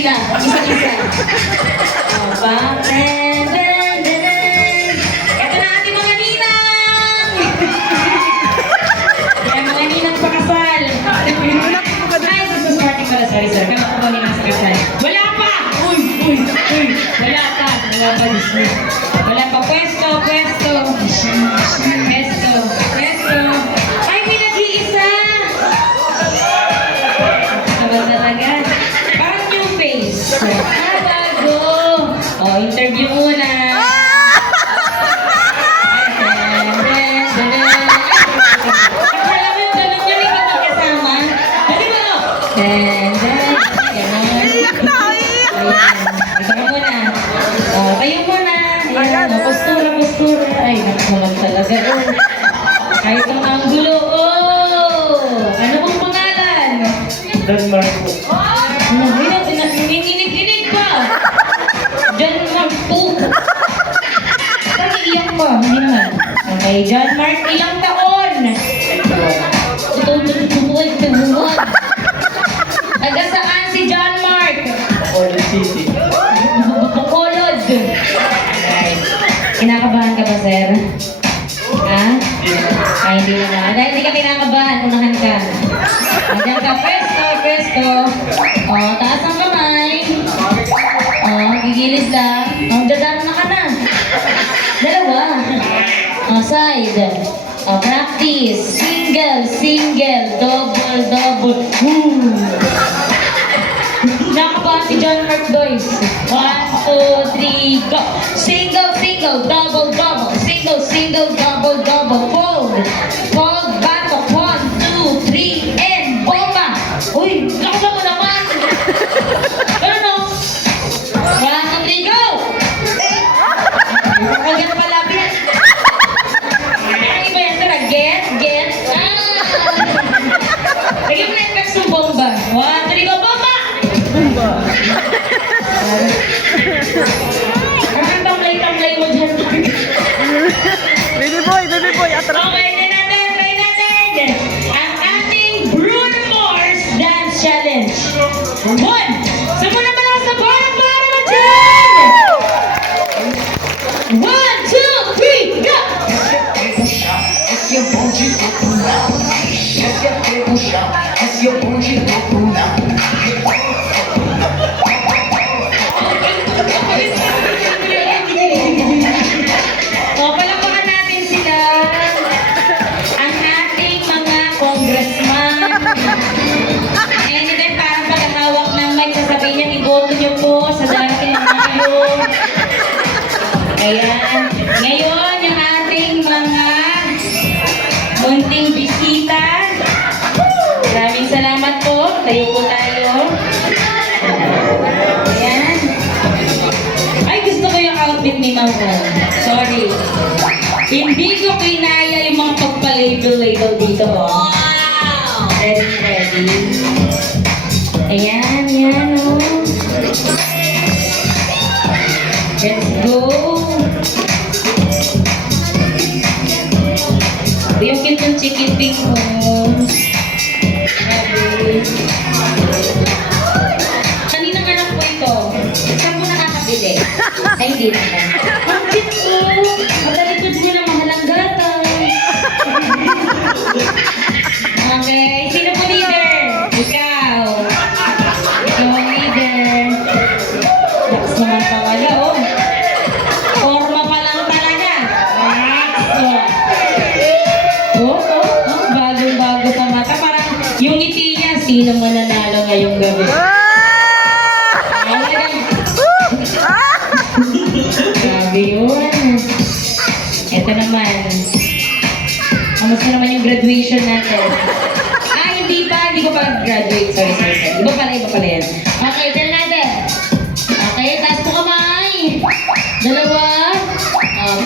sila. Isa-isa. O, ba? Ito na ating mga ninang! Yan, mga ninang sa kasal. Ay, party pala. Sorry, sir. Kaya ako mga ninang sa kasal. Wala pa! Uy! Wala pa. Disney. Wala pa. Pwesto. Ay, may nag-iisa! Sabag talaga. Parang new face. Bago. O, interview muna. Akala mo yung ganun yun, ikaw magkasama. Dali mo, no? Ganon. Ito ka muna. Tayo muna. Ayan, postura. Ay, nakulang talaga. Kahit ang anggulo. Ano bang pangalan? Denmark po. Nininig pa. John Mark po. Parang iiyak pa. Hindi naman. Okay, John Mark, ilang taon? Tubuan. Taga saan si John Mark? Bacolod City. Bacolod. Right. Kinakabahan ka ba, sir? Ha? Ay, hindi naman. Dahil hindi ka kinakabahan, unahan ka. Andiyan ka, presto. O, taas ang kamay. O, gigilid lang. O, dadaan ka na. Dalawa. O, side. O, practice. Single. Double. Nakabahan si John Mark Doyce. 1, 2, 3, go. Single, double. Single, double. Fold, batok. 1, 2, 3, and bomba. Uy, lakasan mo naman. Ano? 1, 2, 3, go. Huwag yan palapit. Ang iba yan, tara. Get. Lagyan mo na yung text ng bomba. 1, 2, 3, go, bomba. Ang tamlay mo dyan. Baby boy, atras. Okay, try natin. Ang ating Bruno Mars Dance Challenge. 1. Simulan mo lang sa bottom mo dyan. 1, 2, 3, go! Esse é o bonde do Punão. Esse é o chão. Esse é o bonde do Punão. O, palakpakan natin sila. Ang ating mga congressman. Anytime parang pagkahawak ng mic, sasabihin niya, iboto niyo po sa darating na ngayon. Ayan. Ngayon, yung ating mga munting bisita. Maraming salamat po. Tayo po tayo. Ayan. Ay, gusto ko yung outfit ni Mama. Sorry. Hindi ko kinaya yung mga pagpa-label dito. Wow! Ready. Ayan, oh. Let's go. Yung cute ng chicken pink mo. Grabe. Kaninang anak po ito? Saan mo nakakabili? Ay, hindi naman. Ang cute ko! Matalikod mo na mahalang gatas. Okay, sino po leader? Ikaw. Ikaw ang leader. Lakas naman pawala, oh. Forma pa lang talaga. Bagong-bago pa mata. Parang yung ngiti niya, sino mananalo ngayong gabi? Grabe yun. Ito naman. Kamusta naman yung graduation natin? Hindi ko pa graduate. Sorry. Iba pala yan. Okay, tell natin. Okay, taas po kamay. Dalawa.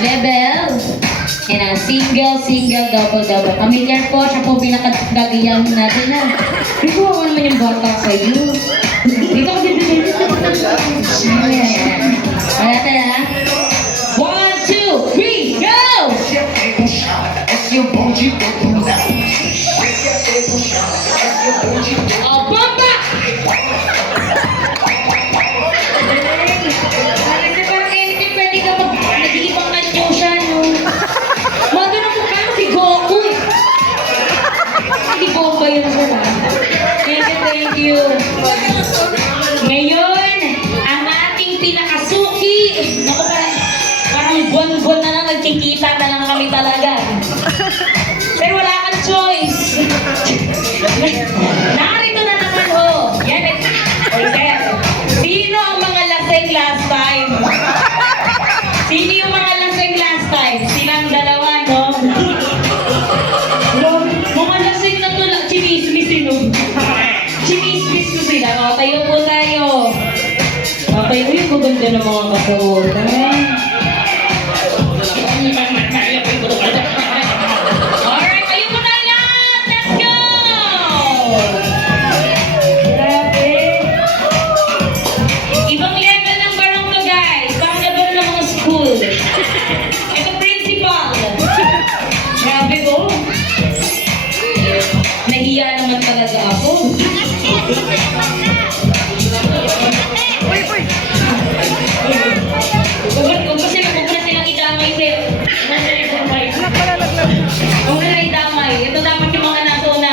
Level. Yan, single, double. Familiar po, siya po pinakagagayahin natin na. Dito ako naman yung bata sa'yo. Dito ako dito. Ayan. Natin ha. 1, 2, 3, go! Oh, bomba! mag-iisa na lang kami talaga. Pero wala kang choice. Narito na naman ho. Yan eh. Oy, sir. Sino ang mga lasing last time? Sino yung mga lasing last time? Silang dalawa, no? Mga lasing na to lang. Chinismis sino? Chinismis ko sila. O, tayo po tayo. O, tayo po yung maganda ng mga kasuotan. Alright, ayun mo na lahat! Let's go! Grabe! Ibang level ng barong to, guys. Parang level ng mga school. Ito, principal. Grabe ko. Nahiya naman talaga ako. Huwag pa silang idamay, sir. Huwag na lang idamay. Ito dapat yung mga nasuna.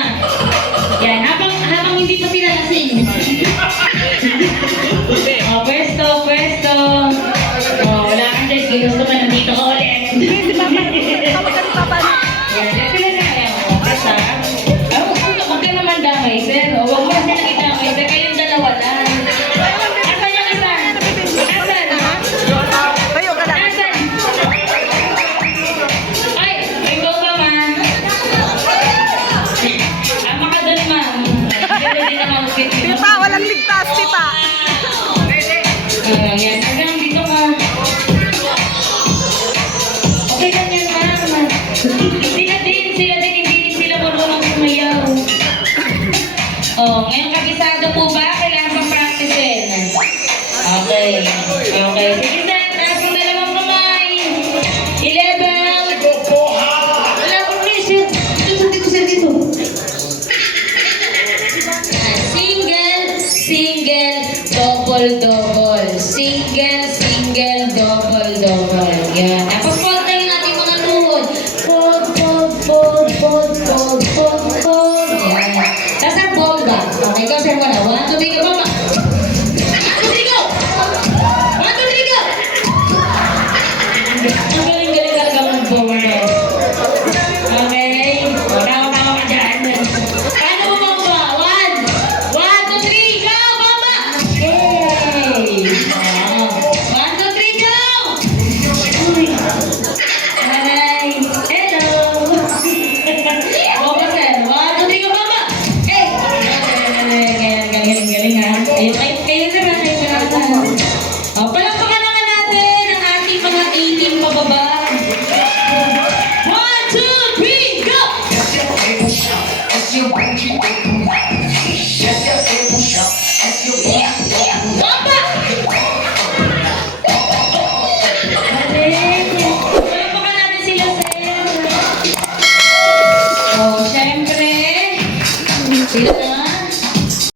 Yan, habang hindi pa sila lasing. Pwesto, pwesto. Wala kang dyan. Gusto mo nandito ka ulit. Yan, dyan sila na. Ayan, basta. Huwag ka naman damay, sir. Huwag mo na silang idamay, sir. Kayong dalawa lang. Asan yung isa? Asan? Asan? Ay, ikaw ba, ma'am? Ama ka dun, ma'am. Ganda din ang outfit mo. Tita, walang ligtas, tita. Yan, hanggang dito ka. Okay lang yan, ma'am. Sila din, hindi din sila marunong sumayaw. Ngayon kabisado po ba? Kailangan pang practicein. Okay. Okay. Sige, sir. Taas ang dalawang kamay. 11. Wala akong mission. Dito. Single, double. Single, double. Yan. Tapos fold na yung ating mga tuhod. Fold. Yan. Tapos ang bomba. Okay, ikaw, sir, wala. 1, 2, 3, go, bomba. 1, 2, 3, go! 1, 2, 3, go! Ang galing talaga ng bomba. Okay. Tama ka dyan. Paano mo bomba? 1, 2, 3, go! Bomba! Yay! 1, 2, 3, go! Uy. Hi! Hello! Bomba, sir. 1, 2, 3, go! Bomba! Hey! Galing ha. Kayo sir, kayo sir.